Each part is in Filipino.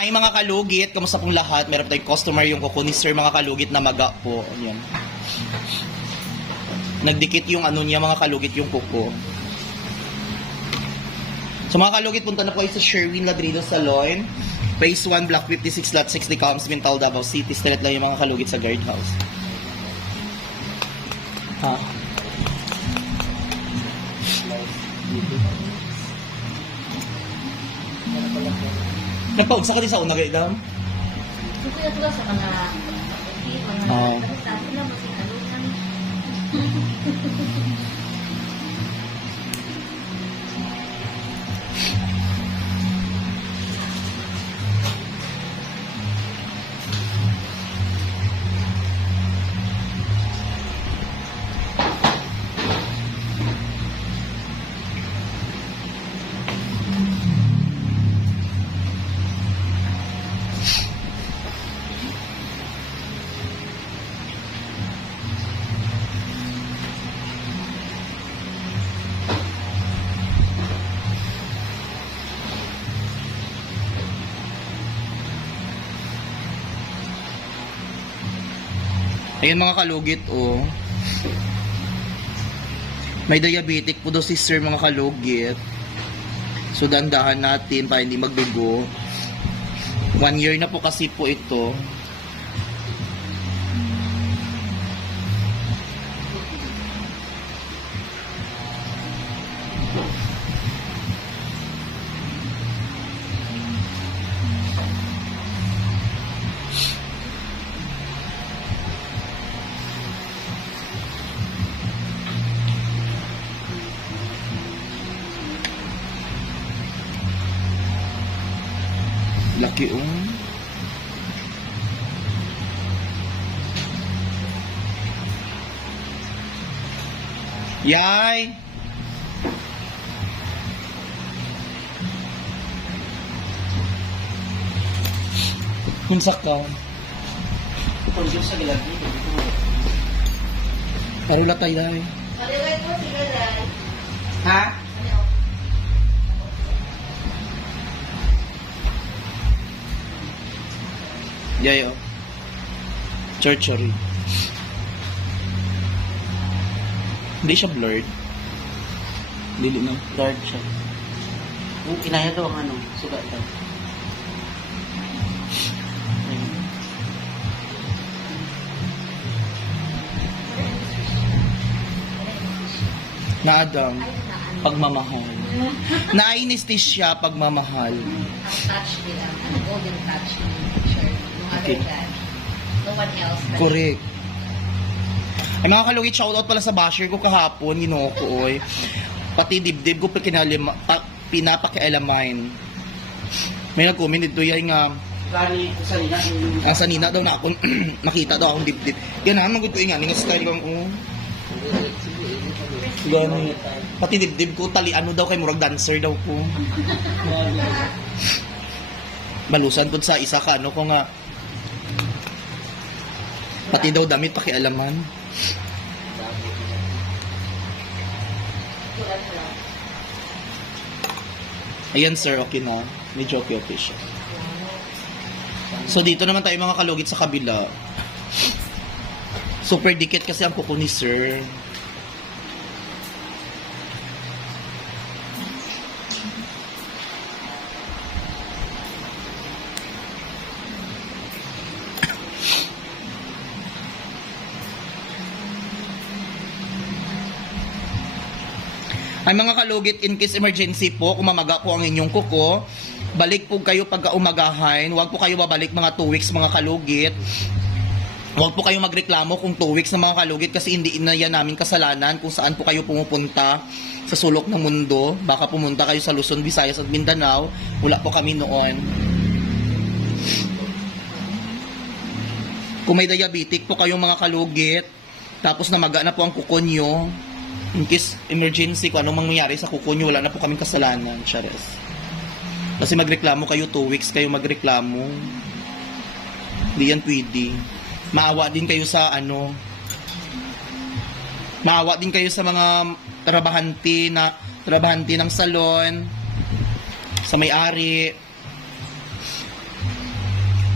Ay mga kalugit, kamusta pong lahat? Meron tayong customer yung kuko ni Sir mga kalugit na maga po. Ayan. Nagdikit yung ano niya mga kalugit yung kuko. So mga kalugit, punta na po kayo sa Sherwin Ladrido Salon. Phase 1, Block 56, Lot 60, Coms, Mintal, Davao City. Straight lang yung mga kalugit sa guardhouse. Ha? Nagpaugsa ka din sa una gaya daw? Sukuya tulas sa kanila. Oo. Sabi na masinalunan. Ayan mga kalugit, oh. May diabetic po daw si Sir mga kalugit. So dandahan natin para hindi magbigo. 1 year na po kasi po ito. Laki Yay! Kunsak ka. Pag-yung sa gilagi. Parula tayo yay. Paliway po sila dahil. Ha? Yay, oh. Churchery. Hindi siya blurred. Dili na. Dark siya. Yung kinaya daw ang ano, sugat daw. Na Adam, pagmamahal. Na anesthesia, pagmamahal. Ang touch nila. Ang golden touch ng picture. No other Okay. than no one else. but- Correct. Ay mga kalugit, shoutout pala sa basher ko kahapon, ginoo ko, oy. Pati dibdib ko pinapakialamain. May nag-comment dito yan nga, Gani, sa nila, yung... ang sanina daw na ako, nakita daw akong dibdib. Yan na, magod ko nga, nga style kang, Gano'n. Pati dibdib ko, tali ano daw kay murag dancer daw ko. Balusan po sa isa ka, ano ko nga, pati daw damit pakialaman. Ayan sir, okay na. Medyo okay siya. So dito naman tayo mga kalugit sa kabila. Super dikit kasi ang kuko ni sir. Ay mga kalugit, in case emergency po, kung mamaga po ang inyong kuko, balik po kayo pagka umagahan. Huwag po kayo babalik mga 2 weeks mga kalugit. Huwag po kayo magreklamo kung 2 weeks na mga kalugit kasi hindi na yan namin kasalanan kung saan po kayo pumupunta sa sulok ng mundo. Baka pumunta kayo sa Luzon, Visayas at Mindanao. Wala po kami noon. Kung may diabetic po kayong mga kalugit, tapos namaga na po ang kuko nyo, in case emergency, kung anong mangyayari sa kuko nyo, wala na po kaming kasalanan. Chares. Kasi magreklamo kayo, 2 weeks kayo magreklamo. Hindi yan pwede. Maawa din kayo sa ano. Maawa din kayo sa mga trabahante ng salon, sa may-ari.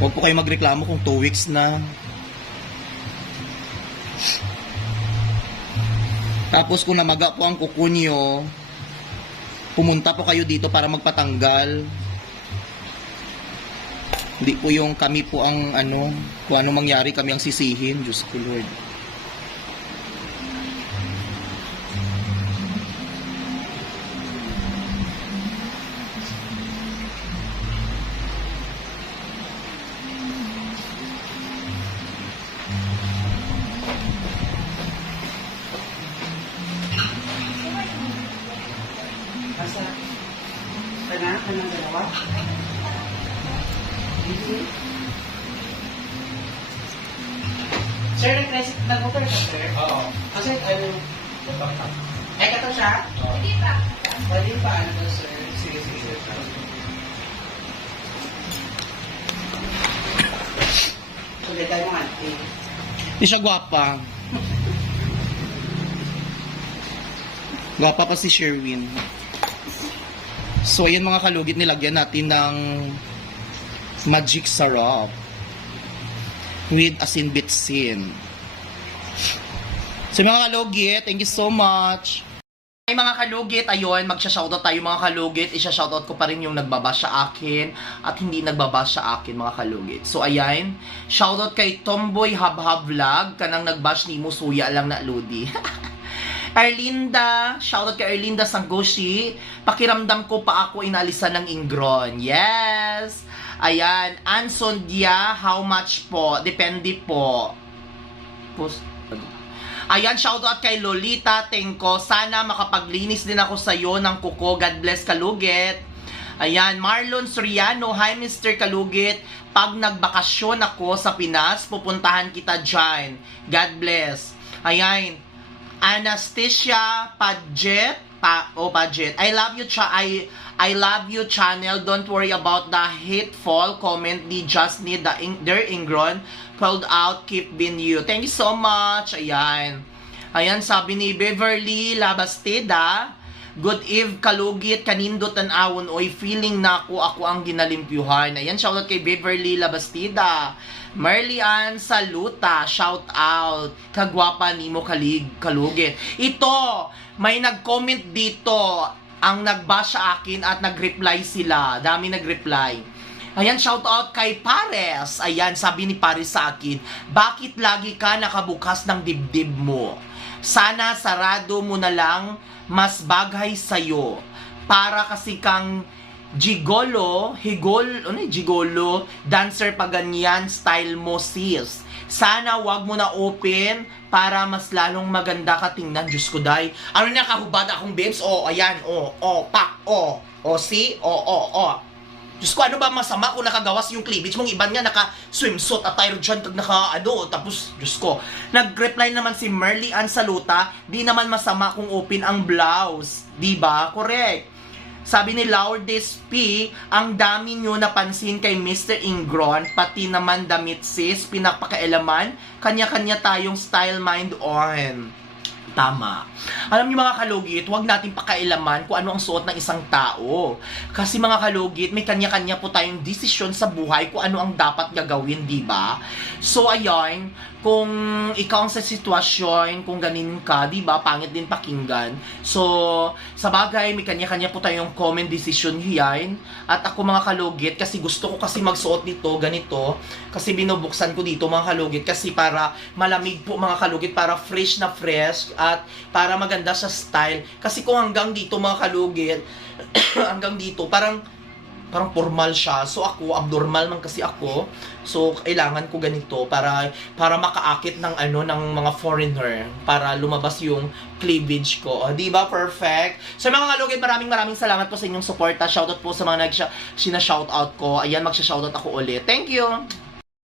Huwag po kayo magreklamo kung 2 weeks na. Tapos kung namaga po ang kuko nyo, pumunta po kayo dito para magpatanggal. Hindi po yung kami po ang kung ano mangyari kami ang sisihin. Diyos ko Lord. Basta, ka ng dalawa. Sir, nag-offer ka, sir? Oo. Kasi, ay, kato siya? Pwede pa, ano to, sir? Sige. So, di tayo mga auntie. Hindi siya gwapa. Gwapa pa si Sherwin. So, ayan mga kalugit, nilagyan natin ng magic syrup with asin bitsin. So, mga kalugit, thank you so much. Ay mga kalugit, ayun, magsha-shoutout tayo mga kalugit. Isha-shoutout ko pa rin yung nagbabasa sa akin at hindi nagbabasa sa akin mga kalugit. So ayan, shoutout kay Tomboy Habhab Vlog, kanang nagbash ni Musuya lang na Ludi. Erlinda, shoutout kay Erlinda Sanggoshi. Pakiramdam ko pa ako inalisan ng ingron. Yes! Ayan, Anson Dia, how much po? Depende po. Ayan, shoutout kay Lolita Tengko. Sana makapaglinis din ako sa'yo ng kuko. God bless, Kalugit. Ayan, Marlon Soriano. Hi, Mr. Kalugit. Pag nagbakasyon ako sa Pinas, pupuntahan kita dyan. God bless. Ayan, Anastasia Paget. Paget. I love you channel. Don't worry about the hateful comment. They just need their ingron pulled out. Keep being you. Thank you so much. Ayan. Ayan, sabi ni Beverly Labasteda. Good eve, Kalugit. Kanindot ang awon. Oy, feeling na ako ang ginalimpyuhan. Ayan, shoutout kay Beverly Labasteda. Marlian Saluta, shout out. Kagwapa ni mo Kalugit. Ito, may nag-comment dito ang nagbash sa akin at nag-reply sila. Dami nag-reply. Ayan, shout out kay Pares. Ayan, sabi ni Pares sa akin, bakit lagi ka nakabukas ng dibdib mo? Sana sarado mo na lang, mas bagay sa'yo. Para kasi kang gigolo, gigolo, dancer pa ganyan, style mo sis. Sana wag mo na open para mas lalong maganda ka tingnan. Diyos ko, day. Ano na, kahubad akong babes? Oh, ayan, pak, see? Diyos ko, ano ba masama kung nakagawas yung cleavage mong iban nga naka-swimsuit at tayo dyan tapos, Diyos ko, nag-reply naman si Merly Ann Saluta, di naman masama kung open ang blouse. Diba? Correct. Sabi ni Lourdes P, ang dami nyo napansin kay Mr. Ingron, pati naman damit sis, pinapakailaman, kanya-kanya tayong style mind on. Tama. Alam niyo mga kalugit, huwag natin pakailaman kung ano ang suot ng isang tao. Kasi mga kalugit, may kanya-kanya po tayong desisyon sa buhay kung ano ang dapat gagawin, di ba? So, ayun, kung ikaw ang sa sitwasyon, kung ganin ka, di ba, pangit din pakinggan. So, sa bagay, may kanya-kanya po tayong common decision yan. At ako mga kalugit, kasi gusto ko kasi magsuot dito, ganito, kasi binubuksan ko dito mga kalugit, kasi para malamig po mga kalugit, para fresh na fresh, at para maganda sa style. Kasi kung hanggang dito mga kalugit, hanggang dito, parang formal siya. So ako, abnormal man kasi ako. So kailangan ko ganito para makaakit ng ng mga foreigner, para lumabas yung cleavage ko. Di ba? Perfect. So mga kalugit, maraming salamat po sa inyong suporta. Shoutout po sa mga sina-shoutout ko. Ayan, magsha-shoutout ako ulit. Thank you.